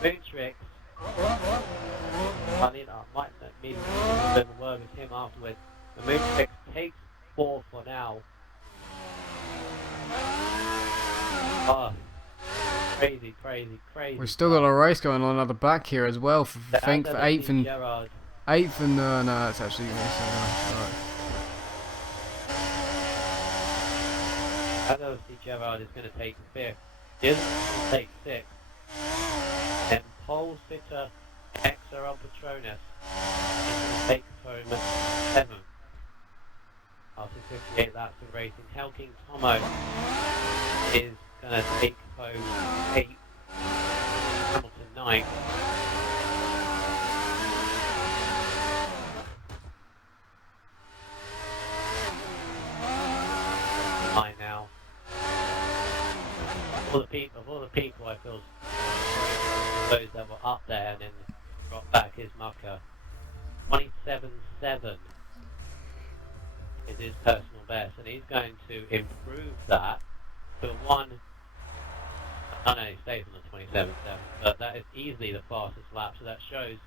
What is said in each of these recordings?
Moontrix, I might need a bit of a word with him afterwards. The Moontrix takes 4 for now. Oh, crazy. We've still got a race going on at the back here as well. I think for 8th and Gerard. 8th and no, that's actually right. As obviously Gerard is going to take 5th. He doesn't take 6th. Then pole sitter Exeron Patronus is going to take home 7th. After 58 laps of racing, Helking Tomo is going to take home 8th. Hamilton 9th. Now. Of all the people I feel those that were up there and then dropped back is Mucker. 27.7 is his personal best, and he's going to improve that to one. Oh no, he stays on the 27.7, but that is easily the fastest lap, so that shows.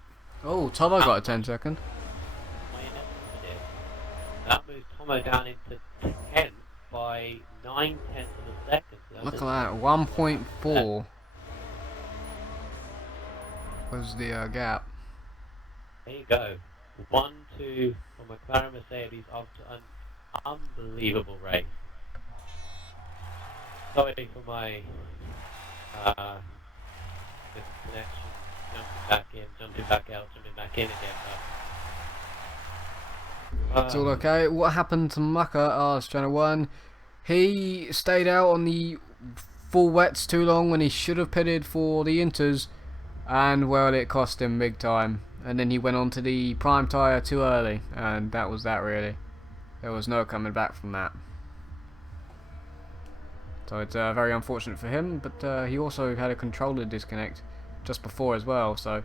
Oh, Tomo got a 10-second. That moves Tomo down into 10th by 9/10 of a second. So look at that, 1.4 was the gap. There you go. 1-2 for McLaren Mercedes after an unbelievable race. Sorry for my disconnection. Jumping back in, jumping back out, jumping back in again. It's all okay. What happened to Mucker? Asked Channel 1. He stayed out on the full wets too long when he should have pitted for the inters, and well, it cost him big time. And then he went on to the prime tyre too early, and that was that really. There was no coming back from that. So it's very unfortunate for him, but he also had a controller disconnect just before as well, so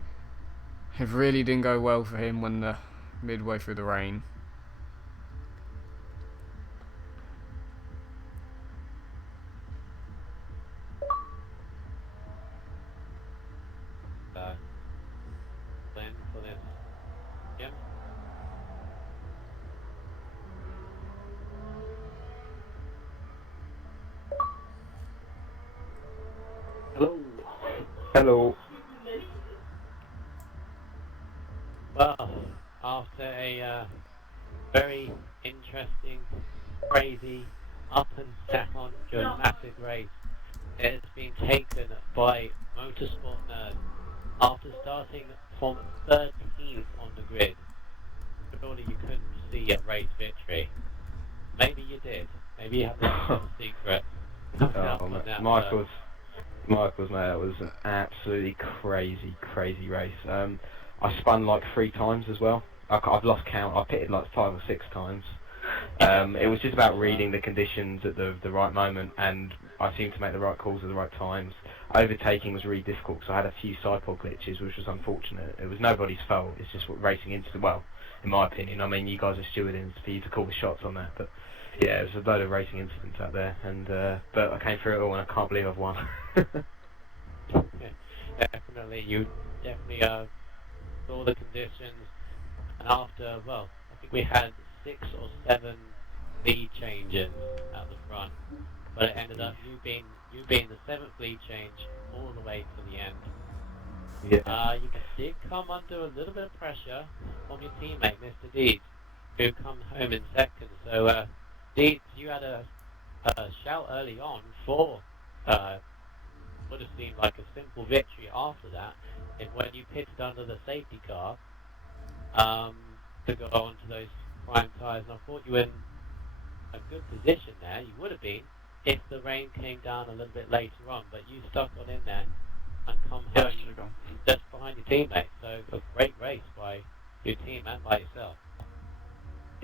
it really didn't go well for him when midway through the rain. Plan for this. Yep. Hello. Well, after a very interesting, crazy, up and down, dramatic race, it has been taken by Motorsport Nerd after starting from 13th on the grid. Surely you couldn't see a race victory. Maybe you did. Maybe you have a secret. Michael's mate, that was an absolutely crazy race. I spun like 3 times as well. I've lost count. I pitted like 5 or 6 times. It was just about reading the conditions at the right moment, and I seemed to make the right calls at the right times. Overtaking was really difficult, so I had a few sidepod glitches, which was unfortunate. It was nobody's fault. It's just what racing incident. Well, in my opinion, I mean, you guys are stewarding for you to call the shots on that, but yeah, it was a load of racing incidents out there, and but I came through it all, and I can't believe I've won. Yeah, definitely, you definitely saw the conditions, and after, well, I think we had 6 or 7 lead changes at the front, but it ended up you being the 7th lead change all the way to the end. Yeah. You did come under a little bit of pressure from your teammate, Mr. Deeds, who come home in 2nd. So, Deeds, you had a shout early on for would have seemed like a simple victory after that, and when you pitted under the safety car to go on to those prime tyres, and I thought you were in a good position there. You would have been if the rain came down a little bit later on, but you stuck on in there and come home just behind your teammate. So a great race by your team and by yourself.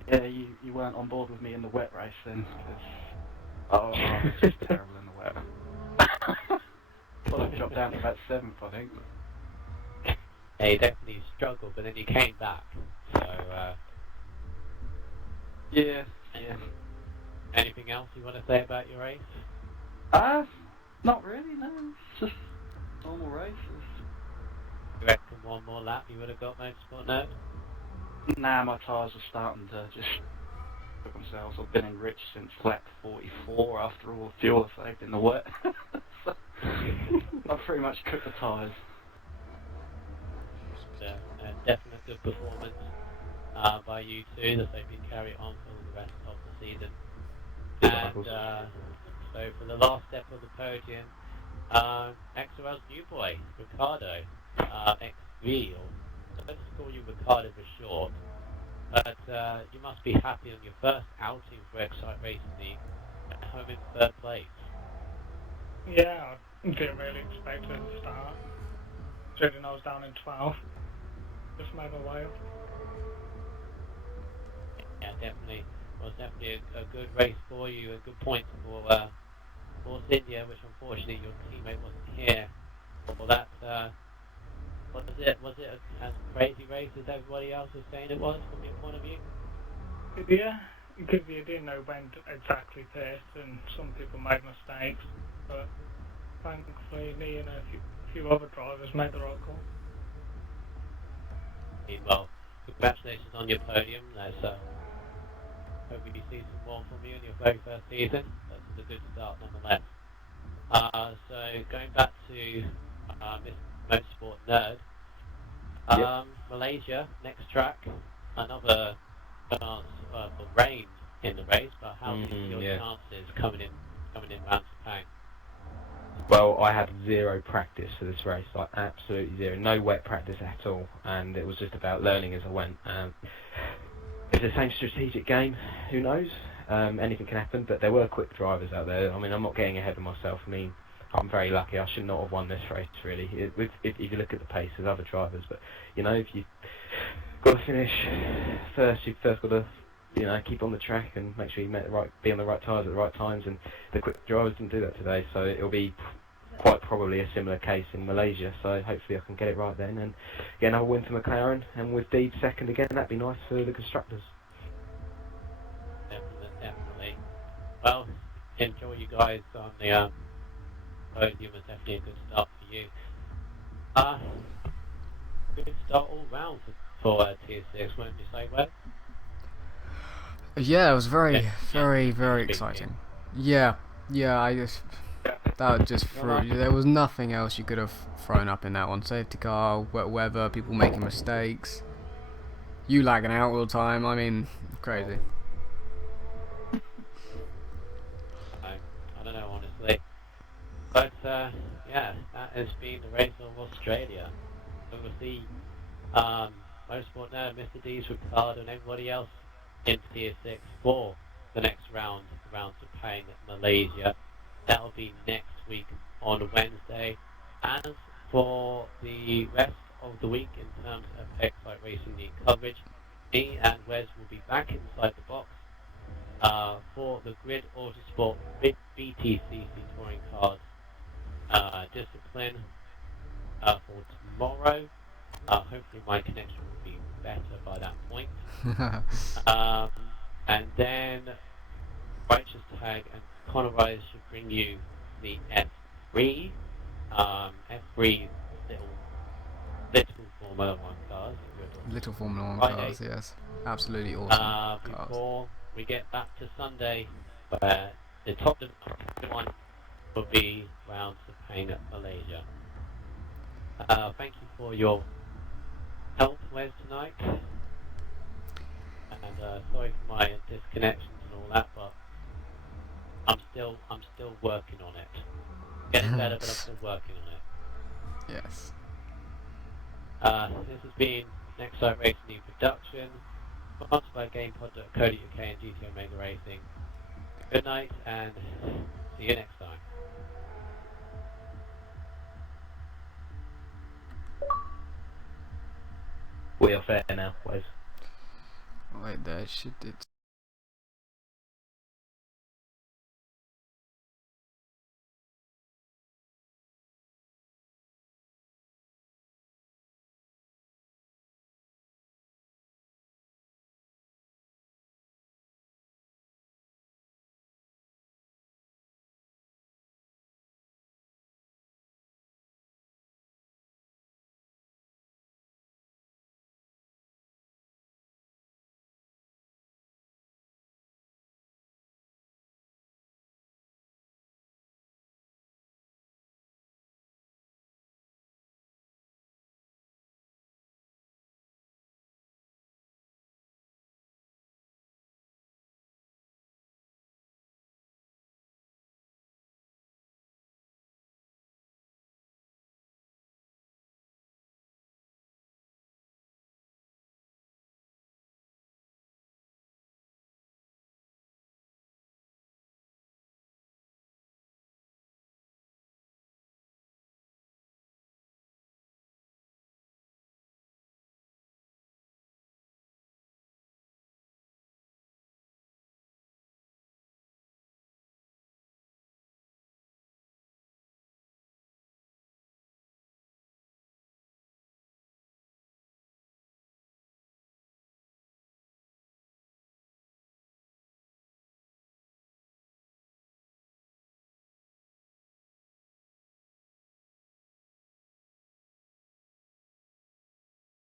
Yeah, you weren't on board with me in the wet race then, because I was just terrible in the wet. Well, I dropped down to about 7th, I think. Yeah, you definitely struggled, but then you came back. So, yeah. Anything else you want to say about your race? Not really, no. It's just races. You reckon one more lap you would have got Motorsport Nerd? Nah, my tyres are starting to just put themselves. I've been enriched since lap 44 after all the fuel I saved in the wet. So, I've pretty much cooked the tyres. A definite good performance by you two that they can carry on for the rest of the season. And so for the last step of the podium, XRL's new boy, Ricardo, XV, or let's call you Ricardo for short. But you must be happy on your first outing for Excite Racing League at home in third place. Yeah, I didn't really expect it to start. Considering I was down in 12th. Just made my way up. Yeah, definitely. Well, it's definitely a good race for you, a good point for Force India, which unfortunately your teammate wasn't here. Well, that was it? Was it as crazy race as everybody else was saying it was from your point of view? Yeah, because you didn't know when to exactly pit, and some people made mistakes. But thankfully, me and a few other drivers made the right call. Well, congratulations on your podium. Let's hope we see some more from you in your very first season. That's a good start nonetheless. So going back to Mr. Motorsport Nerd, Malaysia, next track, another chance for rain in the race, but how do you feel your chances coming in round Sepang? Well, I had zero practice for this race, like absolutely zero. No wet practice at all, and it was just about learning as I went. It's the same strategic game, who knows? Anything can happen, but there were quick drivers out there. I mean, I'm not getting ahead of myself. I mean, I'm very lucky. I should not have won this race, really. If you look at the pace, there's other drivers, but, you know, if you've got to finish first, you've first got to, you know, keep on the track and make sure you be on the right tyres at the right times, and the quick drivers didn't do that today, so it'll be quite probably a similar case in Malaysia, so hopefully I can get it right then and get another win for McLaren, and with Deed second again, that'd be nice for the constructors. Definitely. Well, enjoy you guys on the podium. Was definitely a good start for you. Good start all round for Tier 6, won't you say, Wes? Yeah, it was very, Yeah. very Big exciting. Yeah, I just that just threw. There was nothing else you could have thrown up in that one. Safety car, wet weather, people making mistakes, you lagging out all the time. I mean, crazy. I don't know, honestly. But, yeah, that has been the race of Australia. So we'll see Motorsport now, Mr. D's, Ricardo, and everybody else in Tier 6 for the next round Sepang at Malaysia. That'll be next week on Wednesday. As for the rest of the week in terms of Excite Racing League coverage, me and Wes will be back inside the box for the Grid Autosport BTCC Touring Cars discipline for tomorrow. Hopefully my connection will be better by that point. And then Righteous Tag and Conor Rise should bring you the F3. F3 little Formula 1 cars. Little Formula 1 Friday. cars, yes. Absolutely awesome cars. Before we get back to Sunday, where the top one will be round Sepang at Malaysia. Thank you for your help, Wes, tonight. And sorry for my disconnections and all that, but I'm still working on it. Getting better, but I'm still working on it. Yes. This has been Nexite Racing New Production, sponsored by GamePod.co.uk and GT Omega Racing. Good night, and see you next time. We are fair now, Wes. Wait, there should it